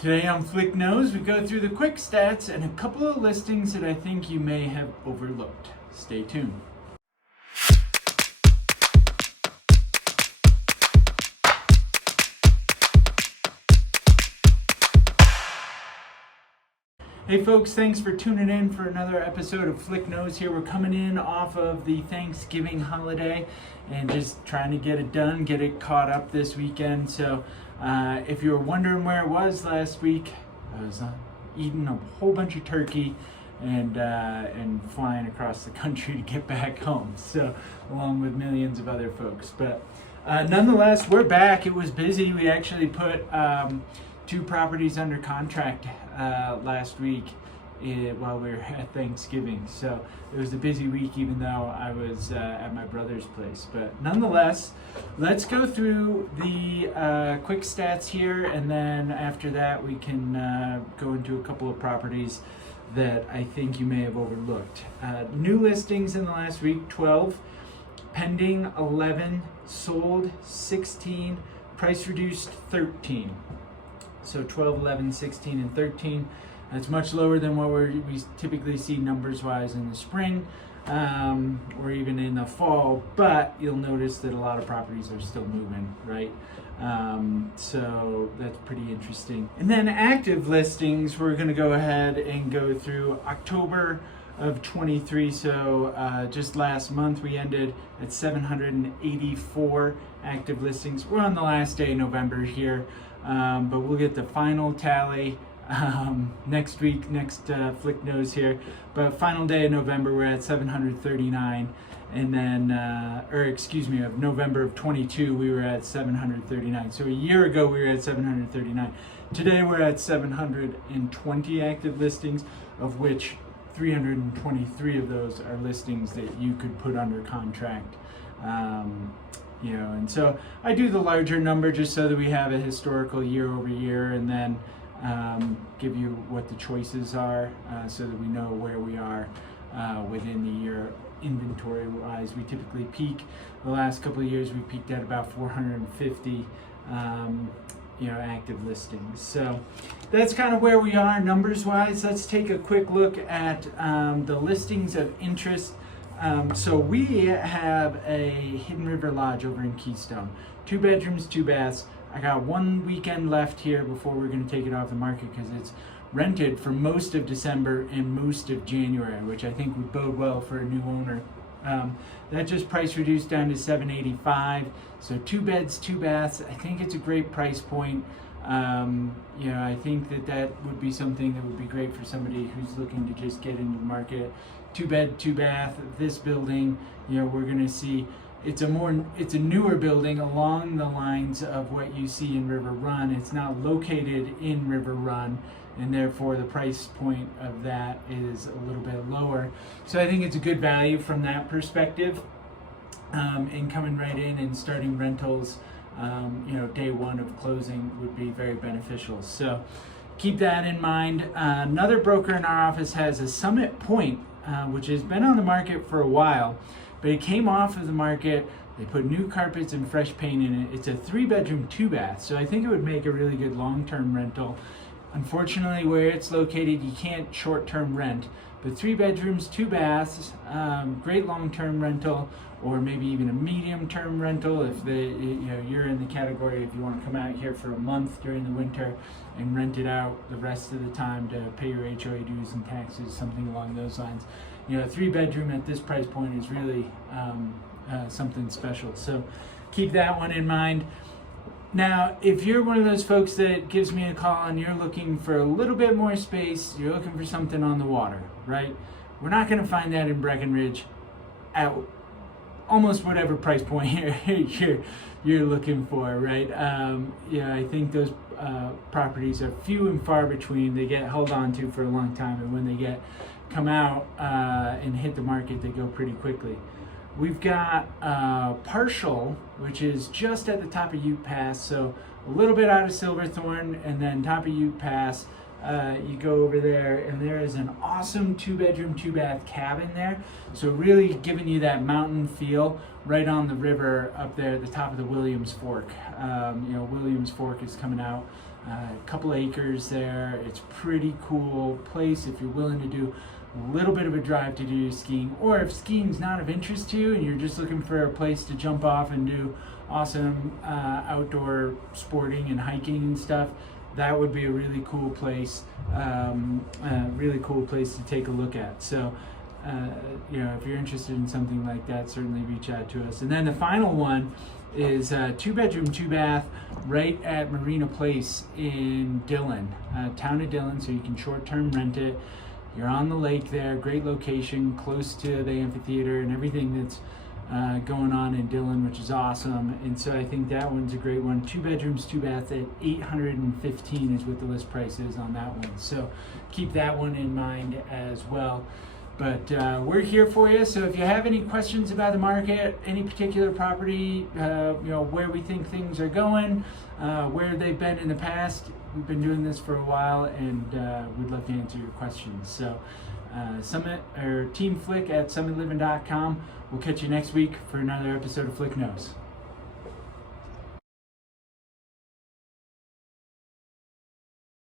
Today on Flick Nose, we go through the quick stats and a couple of listings that I think you may have overlooked. Stay tuned. Hey folks, thanks for tuning in for another episode of Flick Nose here. We're coming in off of the Thanksgiving holiday and just trying to get it done, get it caught up this weekend. So if you were wondering where I was last week, I was eating a whole bunch of turkey and flying across the country to get back home. So along with millions of other folks. But nonetheless, we're back. It was busy. We actually put 2 properties under contract last week while we were at Thanksgiving. So it was a busy week, even though I was at my brother's place. But nonetheless, let's go through the quick stats here, and then after that we can go into a couple of properties that I think you may have overlooked. New listings in the last week, 12. Pending, 11. Sold, 16. Price reduced, 13. So 12, 11, 16, and 13. That's much lower than what we typically see numbers-wise in the spring or even in the fall, but you'll notice that a lot of properties are still moving, right? So that's pretty interesting. And then active listings, we're going to go ahead and go through October of 23. So just last month we ended at 784 active listings. We're on the last day of November here. But we'll get the final tally next week, next Flick Nose here. But final day of November, we're at 739. And then, of November of 22, we were at 739. So a year ago, we were at 739. Today, we're at 720 active listings, of which 323 of those are listings that you could put under contract. And so I do the larger number just so that we have a historical year over year, and then give you what the choices are so that we know where we are within the year inventory wise. We typically peak, the last couple of years we peaked at about 450 active listings. So that's kind of where we are numbers wise. Let's take a quick look at the listings of interest. So we have a Hidden River Lodge over in Keystone. 2 bedrooms, 2 baths. I got 1 weekend left here before we're going to take it off the market because it's rented for most of December and most of January, which I think would bode well for a new owner. That just price reduced down to $785. So 2 beds, 2 baths. I think it's a great price point. I think that would be something that would be great for somebody who's looking to just get into the market. 2 bed, 2 bath. This building, we're going to see it's a newer building along the lines of what you see in River Run. It's not located in River Run, and therefore the price point of that is a little bit lower. So I think it's a good value from that perspective. And coming right in and starting rentals, day one of closing would be very beneficial. So keep that in mind. Another broker in our office has a Summit Point, which has been on the market for a while, but it came off of the market. They put new carpets and fresh paint in it. It's a 3 bedroom, 2 bath, so I think it would make a really good long-term rental. Unfortunately, where it's located, you can't short-term rent, but 3 bedrooms, 2 baths, great long-term rental, or maybe even a medium-term rental if you're in the category if you want to come out here for a month during the winter and rent it out the rest of the time to pay your HOA dues and taxes, something along those lines. A 3 bedroom at this price point is really something special. So keep that one in mind. Now, if you're one of those folks that gives me a call and you're looking for a little bit more space, you're looking for something on the water, right? We're not going to find that in Breckenridge at almost whatever price point you're looking for, right? I think those properties are few and far between. They get held on to for a long time, and when they come out and hit the market, they go pretty quickly. We've got Partial, which is just at the top of Ute Pass, so a little bit out of Silverthorne, and then top of Ute Pass, you go over there, and there is an awesome 2 bedroom, 2 bath cabin there. So really giving you that mountain feel right on the river up there at the top of the Williams Fork. Williams Fork is coming out A couple acres there. It's pretty cool place if you're willing to do a little bit of a drive to do your skiing, or if skiing's not of interest to you and you're just looking for a place to jump off and do awesome outdoor sporting and hiking and stuff, that would be a really cool place. Really cool place to take a look at. So if you're interested in something like that, certainly reach out to us. And then the final one is 2-bedroom, 2-bath right at Marina Place in Dillon, town of Dillon, so you can short-term rent it. You're on the lake there, great location, close to the amphitheater and everything that's going on in Dillon, which is awesome. And so I think that one's a great one. 2 bedrooms, 2 baths at $815 is what the list price is on that one. So keep that one in mind as well. But we're here for you. So if you have any questions about the market, any particular property, where we think things are going, where they've been in the past, we've been doing this for a while, and we'd love to answer your questions. So Summit or Team Flick at summitliving.com. We'll catch you next week for another episode of Flick Knows.